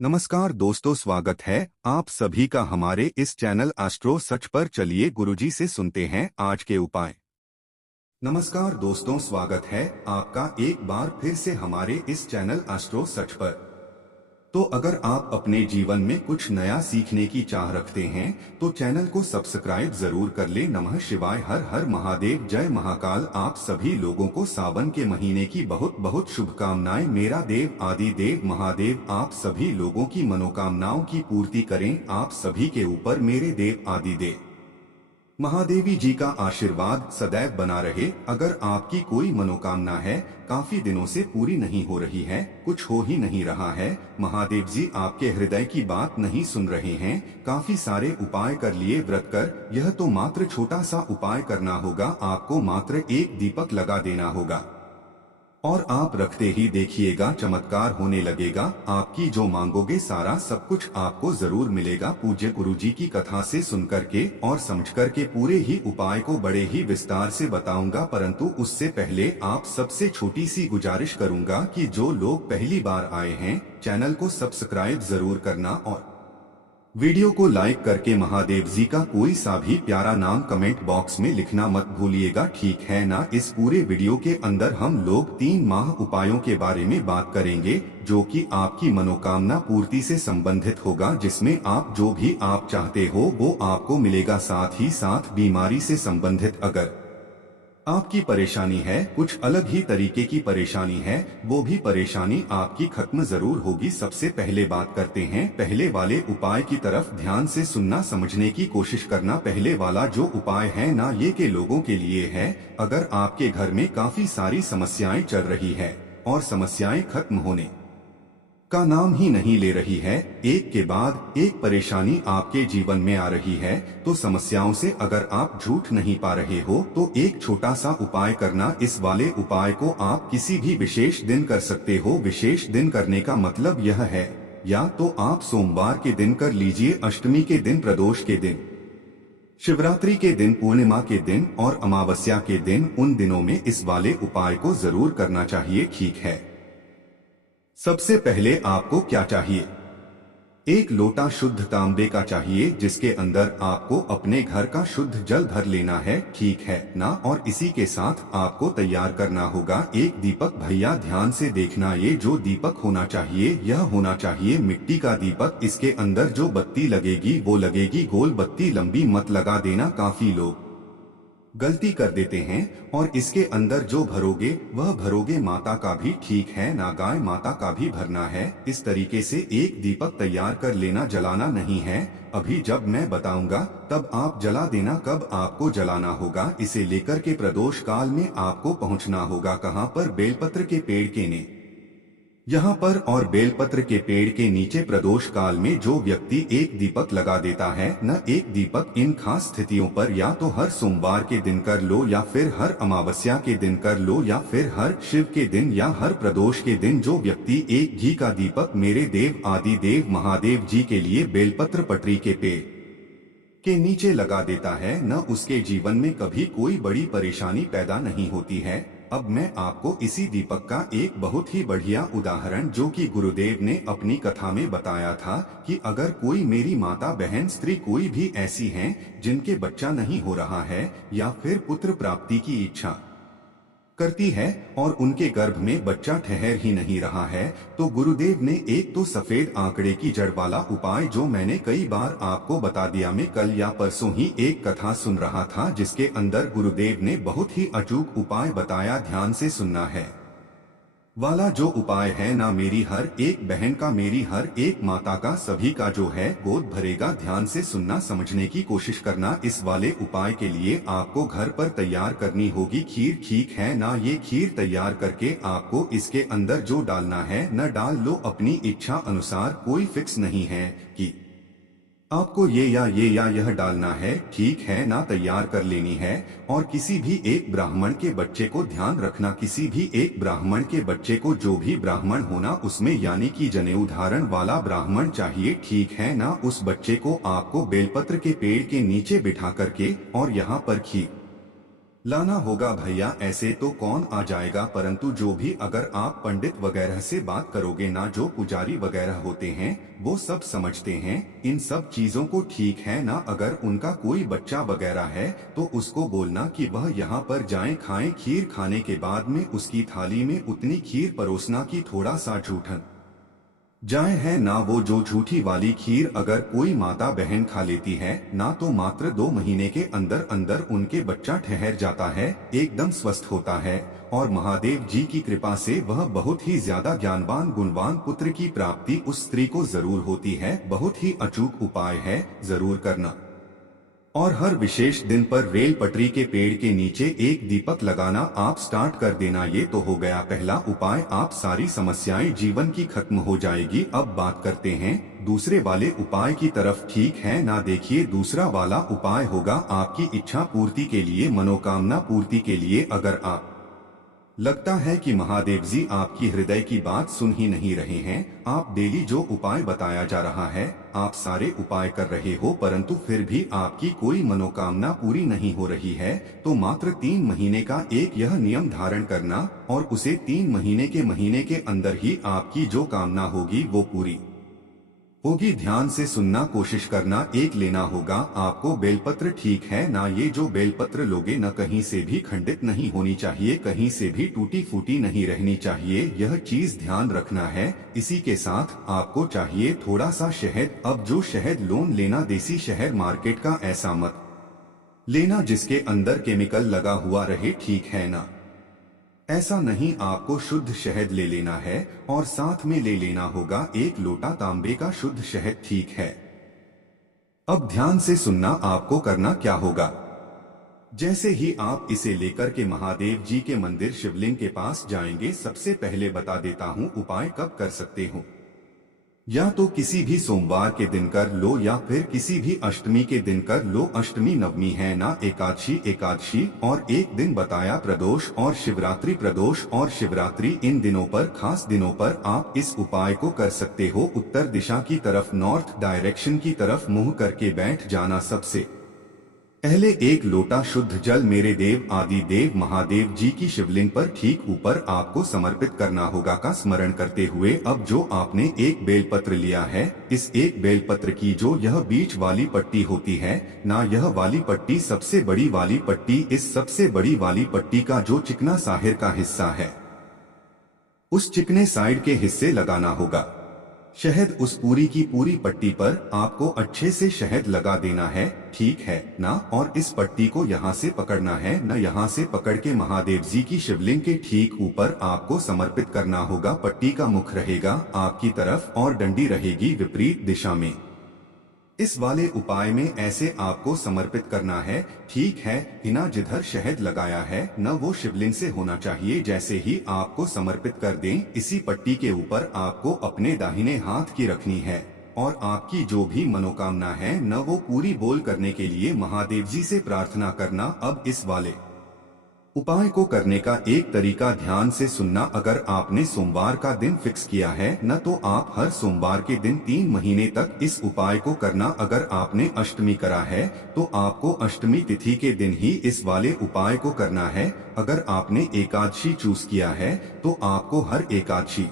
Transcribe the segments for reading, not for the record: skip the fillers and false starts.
नमस्कार दोस्तों, स्वागत है आप सभी का हमारे इस चैनल एस्ट्रो सच पर। चलिए गुरुजी से सुनते हैं आज के उपाय। नमस्कार दोस्तों, स्वागत है आपका एक बार फिर से हमारे इस चैनल एस्ट्रो सच पर। तो अगर आप अपने जीवन में कुछ नया सीखने की चाह रखते हैं तो चैनल को सब्सक्राइब जरूर कर ले। नमः शिवाय, हर हर महादेव, जय महाकाल। आप सभी लोगों को सावन के महीने की बहुत बहुत शुभकामनाएं। मेरा देव आदि देव महादेव आप सभी लोगों की मनोकामनाओं की पूर्ति करें। आप सभी के ऊपर मेरे देव आदि देव महादेवी जी का आशीर्वाद सदैव बना रहे। अगर आपकी कोई मनोकामना है, काफी दिनों से पूरी नहीं हो रही है, कुछ हो ही नहीं रहा है, महादेव जी आपके हृदय की बात नहीं सुन रहे हैं, काफी सारे उपाय कर लिए व्रत कर, यह तो मात्र छोटा सा उपाय करना होगा। आपको मात्र एक दीपक लगा देना होगा और आप रखते ही देखिएगा चमत्कार होने लगेगा। आपकी जो मांगोगे सारा सब कुछ आपको जरूर मिलेगा। पूज्य गुरुजी की कथा से सुन करके और समझ करके पूरे ही उपाय को बड़े ही विस्तार से बताऊंगा, परंतु उससे पहले आप सबसे छोटी सी गुजारिश करूंगा कि जो लोग पहली बार आए हैं चैनल को सब्सक्राइब जरूर करना और वीडियो को लाइक करके महादेव जी का कोई सा भी प्यारा नाम कमेंट बॉक्स में लिखना मत भूलिएगा, ठीक है ना। इस पूरे वीडियो के अंदर हम लोग 3 माह उपायों के बारे में बात करेंगे जो कि आपकी मनोकामना पूर्ति से संबंधित होगा, जिसमें आप जो भी आप चाहते हो वो आपको मिलेगा। साथ ही साथ बीमारी से संबंधित अगर आपकी परेशानी है, कुछ अलग ही तरीके की परेशानी है, वो भी परेशानी आपकी खत्म जरूर होगी। सबसे पहले बात करते हैं पहले वाले उपाय की तरफ। ध्यान से सुनना, समझने की कोशिश करना। पहले वाला जो उपाय है ना, ये के लोगों के लिए है अगर आपके घर में काफी सारी समस्याएं चल रही है और समस्याएं खत्म होने का नाम ही नहीं ले रही है, एक के बाद एक परेशानी आपके जीवन में आ रही है, तो समस्याओं से अगर आप झूठ नहीं पा रहे हो तो एक छोटा सा उपाय करना। इस वाले उपाय को आप किसी भी विशेष दिन कर सकते हो। विशेष दिन करने का मतलब यह है, या तो आप सोमवार के दिन कर लीजिए, अष्टमी के दिन, प्रदोष के दिन, शिवरात्रि के दिन, पूर्णिमा के दिन और अमावस्या के दिन, उन दिनों में इस वाले उपाय को जरूर करना चाहिए, ठीक है। सबसे पहले आपको क्या चाहिए, एक लोटा शुद्ध तांबे का चाहिए जिसके अंदर आपको अपने घर का शुद्ध जल भर लेना है, ठीक है ना। और इसी के साथ आपको तैयार करना होगा एक दीपक। भैया ध्यान से देखना, ये जो दीपक होना चाहिए यह होना चाहिए मिट्टी का दीपक। इसके अंदर जो बत्ती लगेगी वो लगेगी गोल बत्ती, लंबी मत लगा देना, काफी लोग गलती कर देते हैं। और इसके अंदर जो भरोगे वह भरोगे माता का भी, ठीक है ना, गाय माता का भी भरना है। इस तरीके से एक दीपक तैयार कर लेना, जलाना नहीं है। अभी जब मैं बताऊंगा तब आप जला देना। कब आपको जलाना होगा, इसे लेकर के प्रदोष काल में आपको पहुंचना होगा। कहां पर, बेलपत्र के पेड़ के ने यहाँ पर और बेलपत्र के पेड़ के नीचे प्रदोष काल में जो व्यक्ति एक दीपक लगा देता है न, एक दीपक इन खास स्थितियों पर या तो हर सोमवार के दिन कर लो, या फिर हर अमावस्या के दिन कर लो, या फिर हर शिव के दिन, या हर प्रदोष के दिन, जो व्यक्ति एक घी का दीपक मेरे देव आदि देव महादेव जी के लिए बेलपत्र पटरी के पेड़ के नीचे लगा देता है न, उसके जीवन में कभी कोई बड़ी परेशानी पैदा नहीं होती है। अब मैं आपको इसी दीपक का एक बहुत ही बढ़िया उदाहरण, जो कि गुरुदेव ने अपनी कथा में बताया था, कि अगर कोई मेरी माता बहन स्त्री कोई भी ऐसी हैं जिनके बच्चा नहीं हो रहा है या फिर पुत्र प्राप्ति की इच्छा करती है और उनके गर्भ में बच्चा ठहर ही नहीं रहा है, तो गुरुदेव ने एक तो सफेद आंकड़े की जड़ वाला उपाय, जो मैंने कई बार आपको बता दिया। मैं कल या परसों ही एक कथा सुन रहा था जिसके अंदर गुरुदेव ने बहुत ही अचूक उपाय बताया, ध्यान से सुनना है। वाला जो उपाय है ना, मेरी हर एक बहन का, मेरी हर एक माता का, सभी का जो है गोद भरेगा। ध्यान से सुनना, समझने की कोशिश करना। इस वाले उपाय के लिए आपको घर पर तैयार करनी होगी खीर, ठीक है ना। ये खीर तैयार करके आपको इसके अंदर जो डालना है न, डाल लो अपनी इच्छा अनुसार, कोई फिक्स नहीं है कि आपको ये या यह डालना है, ठीक है ना। तैयार कर लेनी है और किसी भी एक ब्राह्मण के बच्चे को, ध्यान रखना, किसी भी एक ब्राह्मण के बच्चे को, जो भी ब्राह्मण होना उसमें, यानी कि जनेऊ धारण वाला ब्राह्मण चाहिए, ठीक है ना। उस बच्चे को आपको बेलपत्र के पेड़ के नीचे बिठा करके और यहाँ पर खीर लाना होगा भैया, ऐसे तो कौन आ जाएगा, परंतु जो भी अगर आप पंडित वगैरह से बात करोगे ना, जो पुजारी वगैरह होते हैं वो सब समझते हैं इन सब चीजों को, ठीक है ना। अगर उनका कोई बच्चा वगैरह है तो उसको बोलना कि वह यहाँ पर जाएं, खाएं खीर, खाने के बाद में उसकी थाली में उतनी खीर परोसना कि थोड़ा सा जूठन जाए है ना। वो जो झूठी वाली खीर अगर कोई माता बहन खा लेती है ना, तो मात्र 2 महीने के अंदर अंदर उनके बच्चा ठहर जाता है, एकदम स्वस्थ होता है, और महादेव जी की कृपा से वह बहुत ही ज्यादा ज्ञानवान गुणवान पुत्र की प्राप्ति उस स्त्री को जरूर होती है। बहुत ही अचूक उपाय है, जरूर करना। और हर विशेष दिन पर रेल पटरी के पेड़ के नीचे एक दीपक लगाना आप स्टार्ट कर देना। ये तो हो गया पहला उपाय, आप सारी समस्याएं जीवन की खत्म हो जाएगी। अब बात करते हैं दूसरे वाले उपाय की तरफ, ठीक है ना। देखिए दूसरा वाला उपाय होगा आपकी इच्छा पूर्ति के लिए, मनोकामना पूर्ति के लिए। अगर आप लगता है कि महादेव जी आपकी हृदय की बात सुन ही नहीं रहे हैं, आप डेली जो उपाय बताया जा रहा है आप सारे उपाय कर रहे हो, परंतु फिर भी आपकी कोई मनोकामना पूरी नहीं हो रही है, तो मात्र 3 महीने का एक यह नियम धारण करना, और उसे 3 महीने के अंदर ही आपकी जो कामना होगी वो पूरी होगी। ध्यान से सुनना, कोशिश करना। एक लेना होगा आपको बेलपत्र, ठीक है ना। ये जो बेलपत्र लोगे न, कहीं से भी खंडित नहीं होनी चाहिए, कहीं से भी टूटी फूटी नहीं रहनी चाहिए, यह चीज ध्यान रखना है। इसी के साथ आपको चाहिए थोड़ा सा शहद। अब जो शहद लोन लेना, देसी शहद, मार्केट का ऐसा मत लेना जिसके अंदर केमिकल लगा हुआ रहे, ठीक है ना। ऐसा नहीं, आपको शुद्ध शहद ले लेना है, और साथ में ले लेना होगा 1 लोटा तांबे का शुद्ध शहद, ठीक है। अब ध्यान से सुनना, आपको करना क्या होगा। जैसे ही आप इसे लेकर के महादेव जी के मंदिर शिवलिंग के पास जाएंगे, सबसे पहले बता देता हूँ उपाय कब कर सकते हो। या तो किसी भी सोमवार के दिन कर लो, या फिर किसी भी अष्टमी के दिन कर लो। अष्टमी, नवमी है ना, एकादशी, और एक दिन बताया प्रदोष और शिवरात्रि। प्रदोष और शिवरात्रि इन दिनों पर, खास दिनों पर आप इस उपाय को कर सकते हो। उत्तर दिशा की तरफ, नॉर्थ डायरेक्शन की तरफ मुंह करके बैठ जाना। सबसे पहले 1 लोटा शुद्ध जल मेरे देव आदि देव महादेव जी की शिवलिंग पर ठीक ऊपर आपको समर्पित करना होगा, का स्मरण करते हुए। अब जो आपने एक बेलपत्र लिया है, इस एक बेलपत्र की जो यह बीच वाली पट्टी होती है ना, यह वाली पट्टी, सबसे बड़ी वाली पट्टी, इस सबसे बड़ी वाली पट्टी का जो चिकना साहिर का हिस्सा है, उस चिकने साइड के हिस्से लगाना होगा शहद। उस पूरी की पूरी पट्टी पर आपको अच्छे से शहद लगा देना है, ठीक है ना। और इस पट्टी को यहाँ से पकड़ना है ना, यहाँ से पकड़ के महादेव जी की शिवलिंग के ठीक ऊपर आपको समर्पित करना होगा। पट्टी का मुख रहेगा आपकी तरफ और डंडी रहेगी विपरीत दिशा में। इस वाले उपाय में ऐसे आपको समर्पित करना है, ठीक है। बिना जिधर शहद लगाया है न, वो शिवलिंग से होना चाहिए। जैसे ही आपको समर्पित कर दें, इसी पट्टी के ऊपर आपको अपने दाहिने हाथ की रखनी है, और आपकी जो भी मनोकामना है न, वो पूरी बोल करने के लिए महादेव जी से प्रार्थना करना। अब इस वाले उपाय को करने का एक तरीका, ध्यान से सुनना। अगर आपने सोमवार का दिन फिक्स किया है न, तो आप हर सोमवार के दिन 3 महीने तक इस उपाय को करना। अगर आपने अष्टमी करा है तो आपको अष्टमी तिथि के दिन ही इस वाले उपाय को करना है। अगर आपने एकादशी चूज किया है तो आपको हर एकादशी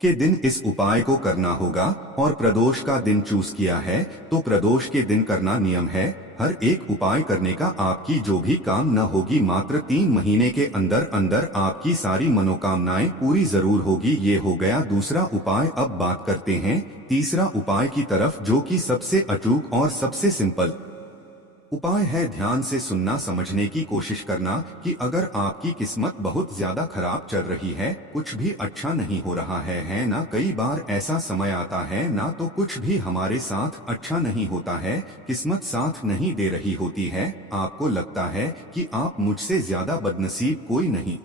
के दिन इस उपाय को करना होगा, और प्रदोष का दिन चूज किया है तो प्रदोष के दिन करना नियम है। हर एक उपाय करने का आपकी जो भी काम न होगी, मात्र 3 महीने के अंदर अंदर आपकी सारी मनोकामनाएं पूरी जरूर होगी। ये हो गया दूसरा उपाय। अब बात करते हैं तीसरा उपाय की तरफ, जो कि सबसे अचूक और सबसे सिंपल उपाय है। ध्यान से सुनना, समझने की कोशिश करना कि अगर आपकी किस्मत बहुत ज्यादा खराब चल रही है, कुछ भी अच्छा नहीं हो रहा है ना। कई बार ऐसा समय आता है ना, तो कुछ भी हमारे साथ अच्छा नहीं होता है, किस्मत साथ नहीं दे रही होती है। आपको लगता है कि आप मुझसे ज्यादा बदनसीब कोई नहीं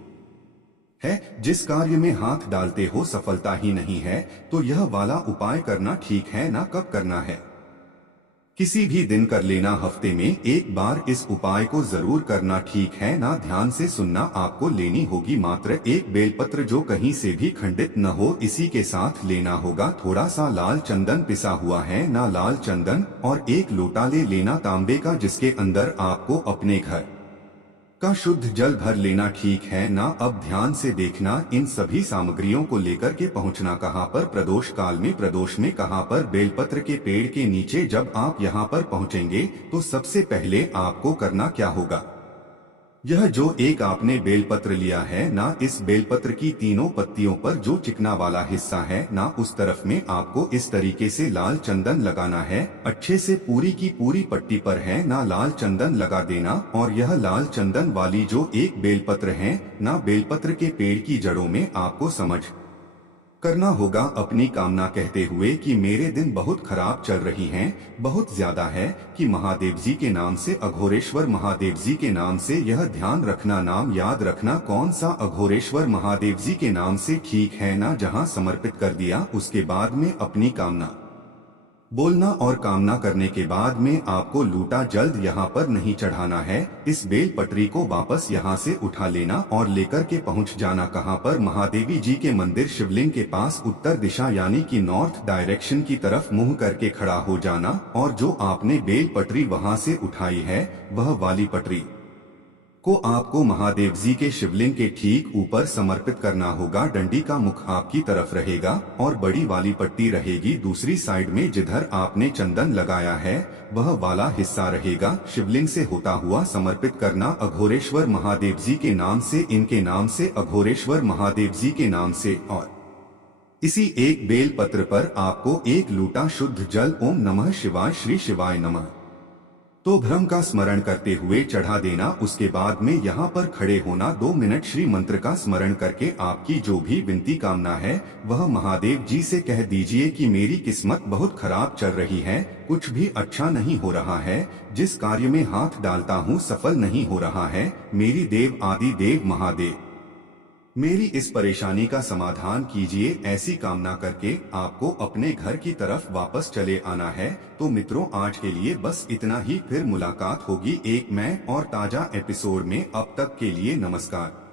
है, जिस कार्य में हाथ डालते हो सफलता ही नहीं है, तो यह वाला उपाय करना, ठीक है ना। कब करना है, किसी भी दिन कर लेना, हफ्ते में एक बार इस उपाय को जरूर करना, ठीक है ना। ध्यान से सुनना, आपको लेनी होगी मात्र 1 बेलपत्र जो कहीं से भी खंडित न हो। इसी के साथ लेना होगा थोड़ा सा लाल चंदन, पिसा हुआ है ना लाल चंदन, और 1 लोटा ले लेना तांबे का, जिसके अंदर आपको अपने घर का शुद्ध जल भर लेना ठीक है ना। अब ध्यान से देखना, इन सभी सामग्रियों को लेकर के पहुंचना कहाँ पर, प्रदोष काल में। प्रदोष में कहाँ पर, बेलपत्र के पेड़ के नीचे। जब आप यहाँ पर पहुंचेंगे तो सबसे पहले आपको करना क्या होगा, यह जो एक आपने बेलपत्र लिया है ना, इस बेलपत्र की तीनों पत्तियों पर जो चिकना वाला हिस्सा है ना, उस तरफ में आपको इस तरीके से लाल चंदन लगाना है। अच्छे से पूरी की पूरी पट्टी पर है ना लाल चंदन लगा देना। और यह लाल चंदन वाली जो एक बेलपत्र है ना, बेलपत्र के पेड़ की जड़ों में आपको समझ करना होगा अपनी कामना कहते हुए कि मेरे दिन बहुत खराब चल रही हैं, बहुत ज्यादा है, कि महादेव जी के नाम से, अघोरेश्वर महादेव जी के नाम से। यह ध्यान रखना, नाम याद रखना, कौन सा, अघोरेश्वर महादेव जी के नाम से, ठीक है ना। जहां समर्पित कर दिया उसके बाद में अपनी कामना बोलना और कामना करने के बाद में आपको लूटा जल्द यहाँ पर नहीं चढ़ाना है। इस बेल पटरी को वापस यहाँ से उठा लेना और लेकर के पहुँच जाना कहाँ पर, महादेवी जी के मंदिर शिवलिंग के पास उत्तर दिशा यानी कि नॉर्थ डायरेक्शन की तरफ मुंह करके खड़ा हो जाना। और जो आपने बेल पटरी वहाँ से उठाई है वह वाली पटरी को आपको महादेव जी के शिवलिंग के ठीक ऊपर समर्पित करना होगा। डंडी का मुख आपकी तरफ रहेगा और बड़ी वाली पट्टी रहेगी दूसरी साइड में। जिधर आपने चंदन लगाया है वह वाला हिस्सा रहेगा। शिवलिंग से होता हुआ समर्पित करना अघोरेश्वर महादेव जी के नाम से, इनके नाम से, अघोरेश्वर महादेव जी के नाम से। और इसी एक बेल पत्र पर आपको एक लूटा शुद्ध जल ओम नमः शिवाय, श्री शिवाय नमः तो भ्रम का स्मरण करते हुए चढ़ा देना। उसके बाद में यहाँ पर खड़े होना, 2 मिनट श्री मंत्र का स्मरण करके आपकी जो भी विनती कामना है वह महादेव जी से कह दीजिए कि मेरी किस्मत बहुत खराब चल रही है, कुछ भी अच्छा नहीं हो रहा है, जिस कार्य में हाथ डालता हूँ सफल नहीं हो रहा है। मेरी देव आदि देव महादेव मेरी इस परेशानी का समाधान कीजिए। ऐसी कामना करके आपको अपने घर की तरफ वापस चले आना है। तो मित्रों, आज के लिए बस इतना ही, फिर मुलाकात होगी एक नए और ताजा एपिसोड में। अब तक के लिए नमस्कार।